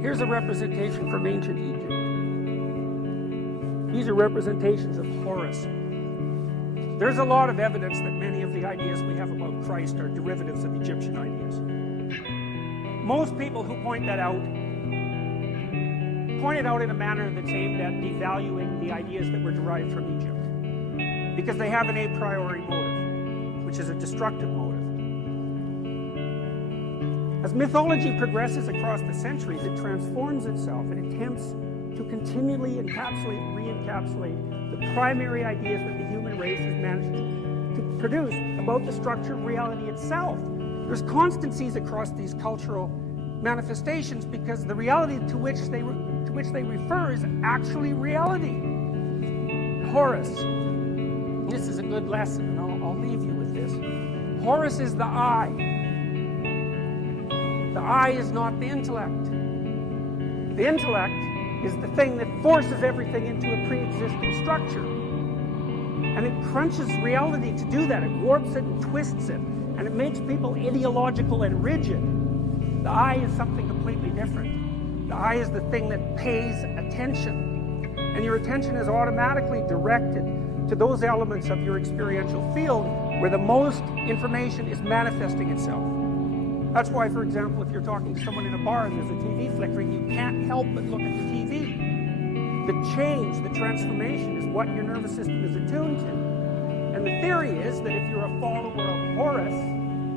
Here's a representation from ancient Egypt. These are representations of Horus. There's a lot of evidence that many of the ideas we have about Christ are derivatives of Egyptian ideas. Most people who point it out in a manner that's aimed at devaluing the ideas that were derived from Egypt, because they have an a priori motive, which is a destructive motive. As mythology progresses across the centuries, it transforms itself and attempts to continually encapsulate, re-encapsulate the primary ideas that the human race has managed to produce about the structure of reality itself. There's constancies across these cultural manifestations because the reality to which they refer is actually reality. Horus. This is a good lesson, and I'll leave you with this. Horus is the I. The I is not the intellect. The intellect is the thing that forces everything into a pre-existing structure. And it crunches reality to do that. It warps it and twists it. And it makes people ideological and rigid. The I is something completely different. The I is the thing that pays attention. And your attention is automatically directed to those elements of your experiential field where the most information is manifesting itself. That's why, for example, if you're talking to someone in a bar and there's a TV flickering, you can't help but look at the TV. The change, the transformation is what your nervous system is attuned to. And the theory is that if you're a follower of Horus,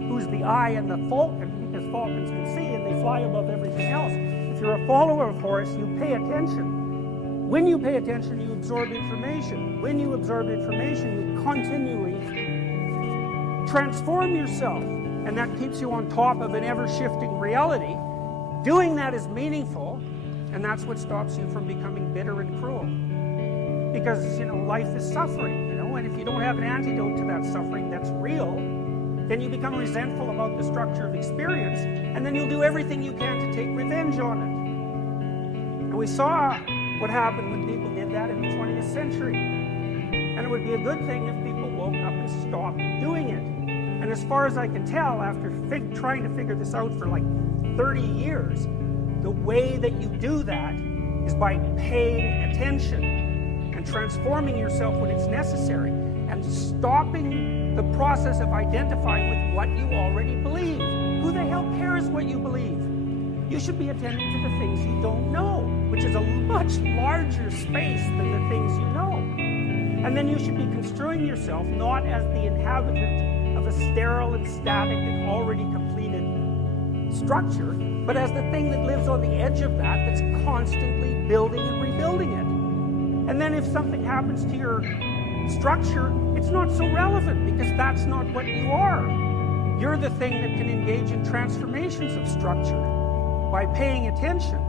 who's the I and the falcon, as falcons can see and they fly above everything else, if you're a follower of Horus, you pay attention. When you pay attention, you absorb information. When you absorb information, you continually transform yourself. And that keeps you on top of an ever-shifting reality. Doing that is meaningful, and that's what stops you from becoming bitter and cruel. Because, life is suffering, and if you don't have an antidote to that suffering that's real, then you become resentful about the structure of experience, and then you'll do everything you can to take revenge on it. And we saw what happened when people did that in the 20th century. And it would be a good thing if people woke up and stopped doing it. And as far as I can tell, after trying to figure this out for like 30 years, the way that you do that is by paying attention and transforming yourself when it's necessary and stopping the process of identifying with what you already believe. Who the hell cares what you believe? You should be attending to the things you don't know, which is a much larger space than the things you know. And then you should be construing yourself not as the inhabitant of a sterile and static and already completed structure, but as the thing that lives on the edge of that, that's constantly building and rebuilding it. And then if something happens to your structure, it's not so relevant because that's not what you are. You're the thing that can engage in transformations of structure by paying attention.